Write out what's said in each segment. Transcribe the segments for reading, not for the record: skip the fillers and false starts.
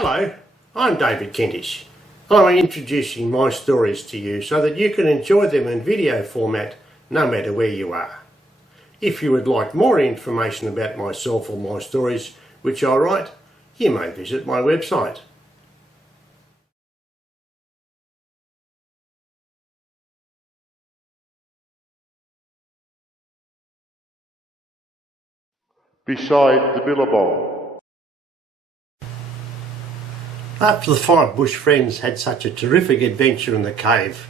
Hello, I'm David Kentish. I'm introducing my stories to you so that you can enjoy them in video format no matter where you are. If you would like more information about myself or my stories which I write, you may visit my website. Beside the Billabong. After the five bush friends had such a terrific adventure in the cave,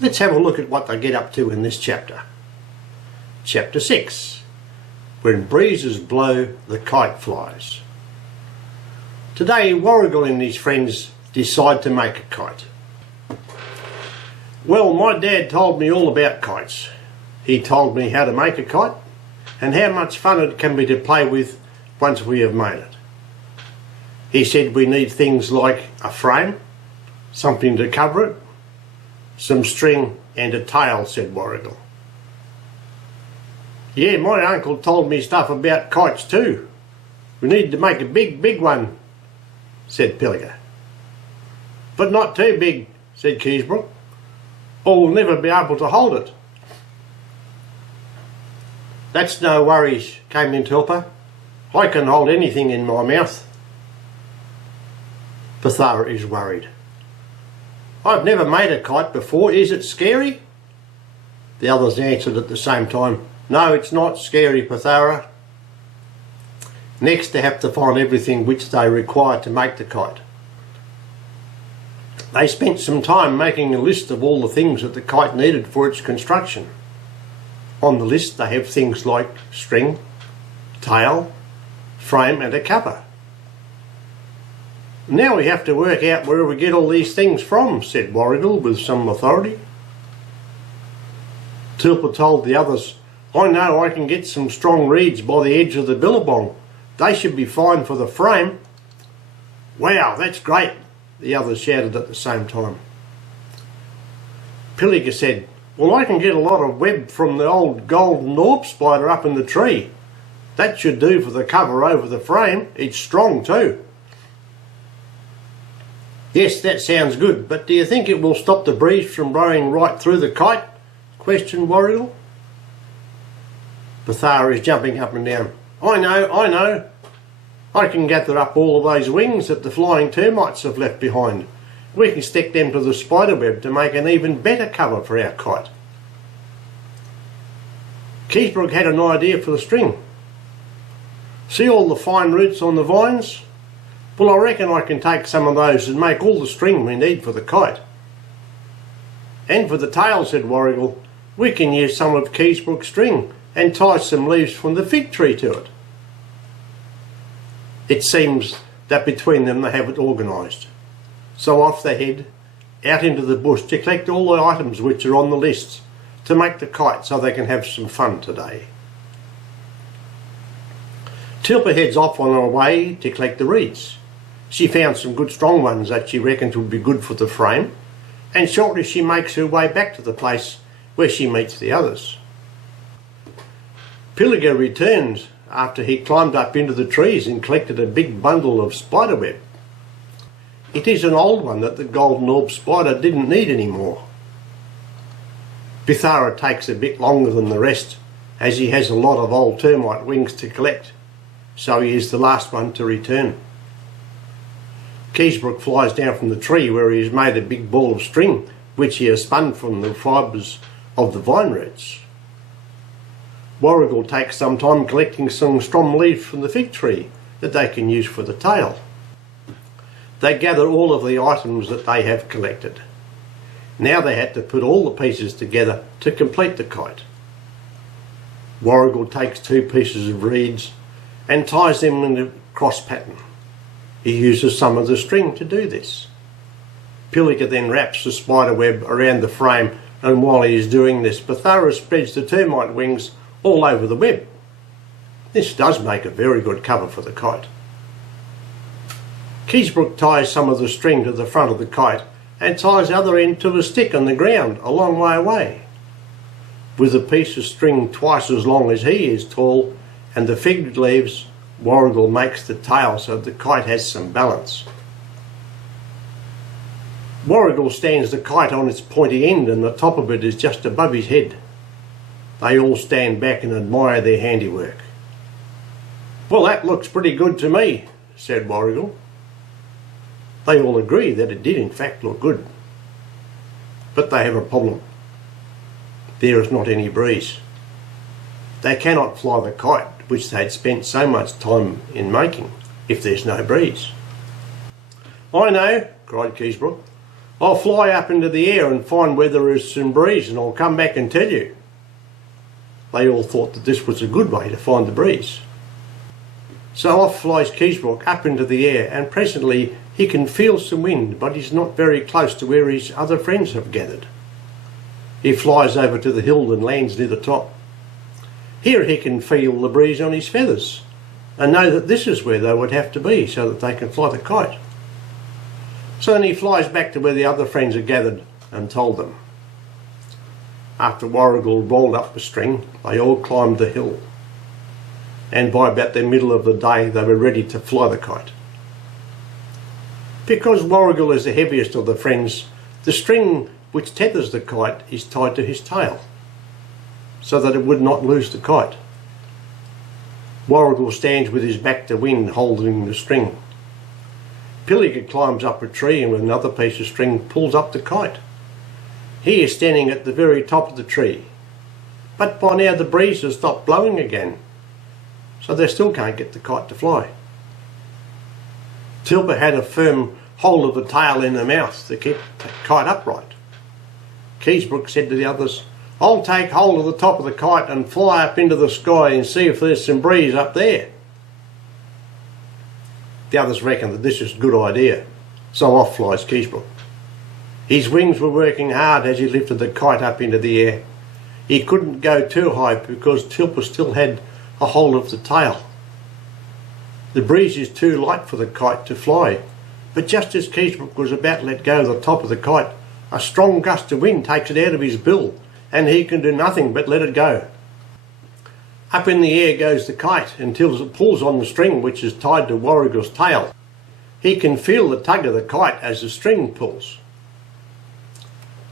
let's have a look at what they get up to in this chapter. Chapter 6. When breezes blow, the kite flies. Today Warrigal and his friends decide to make a kite. Well, my dad told me all about kites. He told me how to make a kite and how much fun it can be to play with once we have made it. He said we need things like a frame, something to cover it, some string and a tail, said Warrigal. Yeah, my uncle told me stuff about kites too. We need to make a big one, said Pilliga. But not too big, said Keysbrook, or we'll never be able to hold it. That's no worries, came in Tilpa. I can hold anything in my mouth. Pithara is worried. I've never made a kite before, is it scary? The others answered at the same time, no, it's not scary, Pithara. Next they have to find everything which they require to make the kite. They spent some time making a list of all the things that the kite needed for its construction. On the list they have things like string, tail, frame and a cover. Now we have to work out where we get all these things from, said Warrigal with some authority. Tilpa told the others, I know I can get some strong reeds by the edge of the Billabong. They should be fine for the frame. Wow, that's great, the others shouted at the same time. Pilliga said, well, I can get a lot of web from the old golden orb spider up in the tree. That should do for the cover over the frame. It's strong too. Yes, that sounds good, but do you think it will stop the breeze from blowing right through the kite? Questioned Warrigal. Pithara is jumping up and down. I know. I can gather up all of those wings that the flying termites have left behind. We can stick them to the spiderweb to make an even better cover for our kite. Keysbrook had an idea for the string. See all the fine roots on the vines? Well, I reckon I can take some of those and make all the string we need for the kite. And for the tail, said Warrigal, we can use some of Keysbrook's string and tie some leaves from the fig tree to it. It seems that between them they have it organised. So off they head, out into the bush to collect all the items which are on the list to make the kite so they can have some fun today. Tilpa heads off on her way to collect the reeds. She found some good strong ones that she reckons would be good for the frame, and shortly she makes her way back to the place where she meets the others. Pilliga returns after he climbed up into the trees and collected a big bundle of spiderweb. It is an old one that the golden orb spider didn't need anymore. Pithara takes a bit longer than the rest as he has a lot of old termite wings to collect, so he is the last one to return. Keysbrook flies down from the tree where he has made a big ball of string which he has spun from the fibres of the vine roots. Warrigal takes some time collecting some strong leaves from the fig tree that they can use for the tail. They gather all of the items that they have collected. Now they had to put all the pieces together to complete the kite. Warrigal takes 2 pieces of reeds and ties them in a cross pattern. He uses some of the string to do this. Pilliga then wraps the spider web around the frame, and while he is doing this, Pithara spreads the termite wings all over the web. This does make a very good cover for the kite. Keysbrook ties some of the string to the front of the kite and ties the other end to a stick on the ground a long way away. With a piece of string twice as long as he is tall and the fig leaves Warrigal makes the tail so the kite has some balance. Warrigal stands the kite on its pointy end and the top of it is just above his head. They all stand back and admire their handiwork. "Well, that looks pretty good to me," said Warrigal. They all agree that it did in fact look good. But they have a problem. There is not any breeze. They cannot fly the kite which they had spent so much time in making if there's no breeze. "I know," cried Keysbrook. "I'll fly up into the air and find where there is some breeze and I'll come back and tell you." They all thought that this was a good way to find the breeze. So off flies Keysbrook up into the air, and presently he can feel some wind, but he's not very close to where his other friends have gathered. He flies over to the hill and lands near the top. Here he can feel the breeze on his feathers and know that this is where they would have to be so that they can fly the kite. So then he flies back to where the other friends are gathered and told them. After Warrigal rolled up the string, they all climbed the hill, and by about the middle of the day they were ready to fly the kite. Because Warrigal is the heaviest of the friends, the string which tethers the kite is tied to his tail, so that it would not lose the kite. Warrigal stands with his back to wind holding the string. Pilliga climbs up a tree and with another piece of string pulls up the kite. He is standing at the very top of the tree, but by now the breeze has stopped blowing again, so they still can't get the kite to fly. Tilpa had a firm hold of the tail in her mouth to keep the kite upright. Keysbrook said to the others, "I'll take hold of the top of the kite and fly up into the sky and see if there's some breeze up there." The others reckoned that this is a good idea, so off flies Keysbrook. His wings were working hard as he lifted the kite up into the air. He couldn't go too high because Tilpa still had a hold of the tail. The breeze is too light for the kite to fly, but just as Keysbrook was about to let go of the top of the kite, a strong gust of wind takes it out of his bill, and he can do nothing but let it go. Up in the air goes the kite until it pulls on the string which is tied to Warrigal's tail. He can feel the tug of the kite as the string pulls.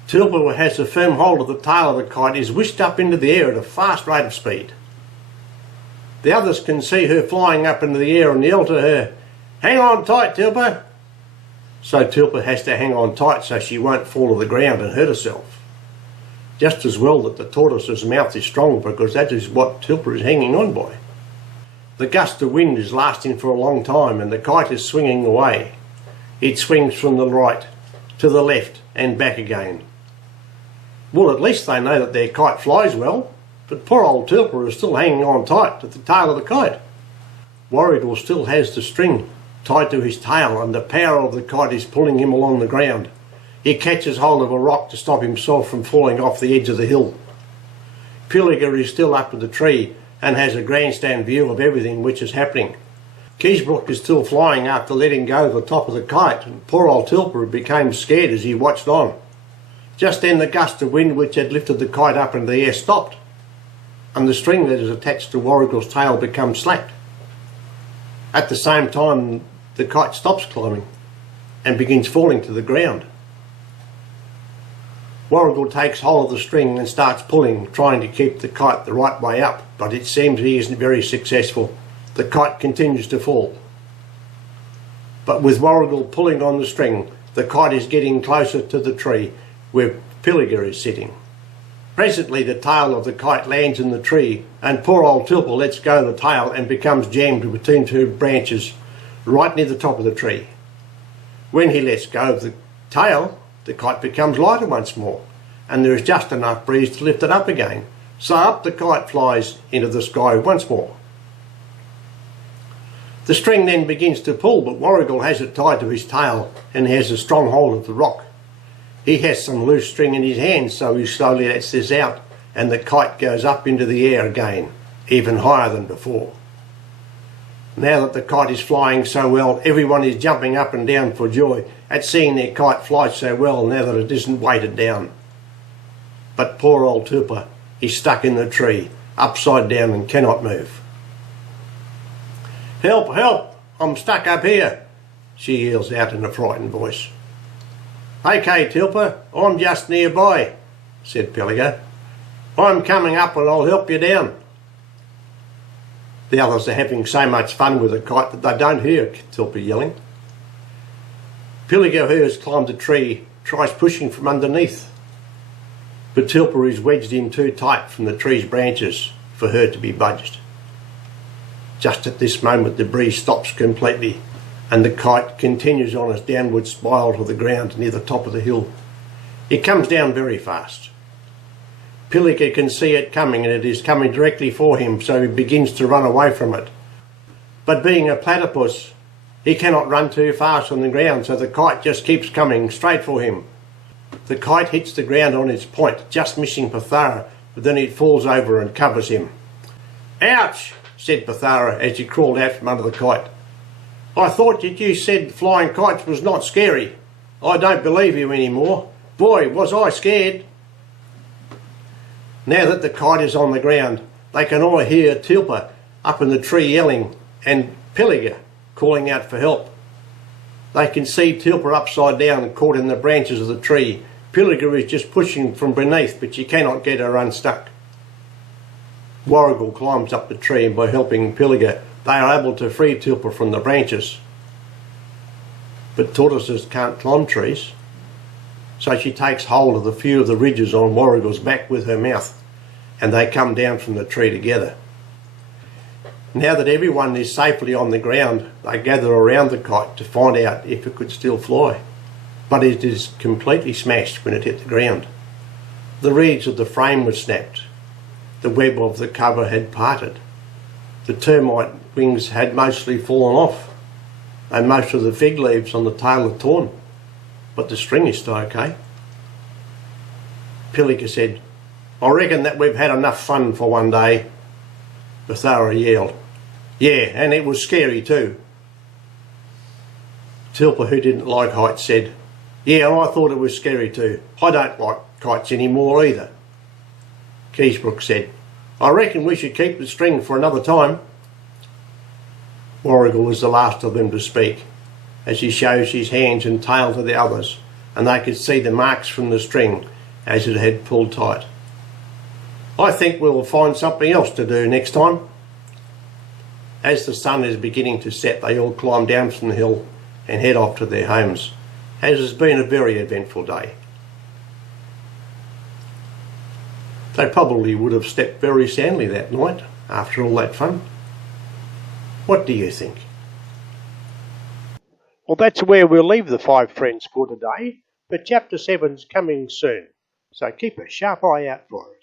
Tilpa has a firm hold of the tail of the kite, is whisked up into the air at a fast rate of speed. The others can see her flying up into the air and yell to her, "Hang on tight, Tilpa!" So Tilpa has to hang on tight so she won't fall to the ground and hurt herself. Just as well that the tortoise's mouth is strong, because that is what Tilpa is hanging on by. The gust of wind is lasting for a long time and the kite is swinging away. It swings from the right to the left and back again. Well, at least they know that their kite flies well, but poor old Tilpa is still hanging on tight to the tail of the kite. Warrigal still has the string tied to his tail and the power of the kite is pulling him along the ground. He catches hold of a rock to stop himself from falling off the edge of the hill. Pilliga is still up in the tree and has a grandstand view of everything which is happening. Keysbrook is still flying after letting go of the top of the kite, and poor old Tilpa became scared as he watched on. Just then the gust of wind which had lifted the kite up into the air stopped, and the string that is attached to Warrigal's tail becomes slack. At the same time the kite stops climbing and begins falling to the ground. Warrigal takes hold of the string and starts pulling, trying to keep the kite the right way up, but it seems he isn't very successful. The kite continues to fall. But with Warrigal pulling on the string, the kite is getting closer to the tree where Pilliga is sitting. Presently the tail of the kite lands in the tree and poor old Tilpa lets go of the tail and becomes jammed between two branches right near the top of the tree. When he lets go of the tail, the kite becomes lighter once more and there is just enough breeze to lift it up again. So up the kite flies into the sky once more. The string then begins to pull, but Warrigal has it tied to his tail and has a strong hold of the rock. He has some loose string in his hand, so he slowly lets this out and the kite goes up into the air again, even higher than before. Now that the kite is flying so well, everyone is jumping up and down for joy at seeing their kite fly so well now that it isn't weighted down. But poor old Tilpa is stuck in the tree, upside down and cannot move. Help, help! I'm stuck up here, she yells out in a frightened voice. Okay, Tilpa, I'm just nearby, said Pilliga. I'm coming up and I'll help you down. The others are having so much fun with the kite that they don't hear Tilpa yelling. Pilliga, who has climbed a tree, tries pushing from underneath, but Tilpa is wedged in too tight from the tree's branches for her to be budged. Just at this moment the breeze stops completely and the kite continues on its downward spiral to the ground near the top of the hill. It comes down very fast. Pilliga can see it coming and it is coming directly for him, so he begins to run away from it. But being a platypus, he cannot run too fast on the ground, so the kite just keeps coming straight for him. The kite hits the ground on its point, just missing Pathara, but then it falls over and covers him. Ouch! Said Pathara as he crawled out from under the kite. I thought that you said flying kites was not scary. I don't believe you anymore. Boy, was I scared. Now that the kite is on the ground, they can all hear Tilpa up in the tree yelling and Pilliga calling out for help. They can see Tilpa upside down caught in the branches of the tree. Pilliga is just pushing from beneath, but she cannot get her unstuck. Warrigal climbs up the tree and by helping Pilliga, they are able to free Tilpa from the branches. But tortoises can't climb trees, so she takes hold of a few of the ridges on Warrigal's back with her mouth, and they come down from the tree together. Now that everyone is safely on the ground, they gather around the kite to find out if it could still fly. But it is completely smashed when it hit the ground. The reeds of the frame were snapped. The web of the cover had parted. The termite wings had mostly fallen off, and most of the fig leaves on the tail are torn, but the string is still okay. Pilliga said, I reckon that we've had enough fun for one day. Pathara yelled, yeah, and it was scary too. Tilpa, who didn't like heights, said, yeah, and I thought it was scary too. I don't like kites anymore either. Keysbrook said, I reckon we should keep the string for another time. Warrigal was the last of them to speak, as he shows his hands and tail to the others, and they could see the marks from the string as it had pulled tight. I think we'll find something else to do next time. As the sun is beginning to set, they all climb down from the hill and head off to their homes, as has been a very eventful day. They probably would have slept very soundly that night after all that fun. What do you think? Well, that's where we'll leave the 5 friends for today, but chapter 7's coming soon, so keep a sharp eye out for it.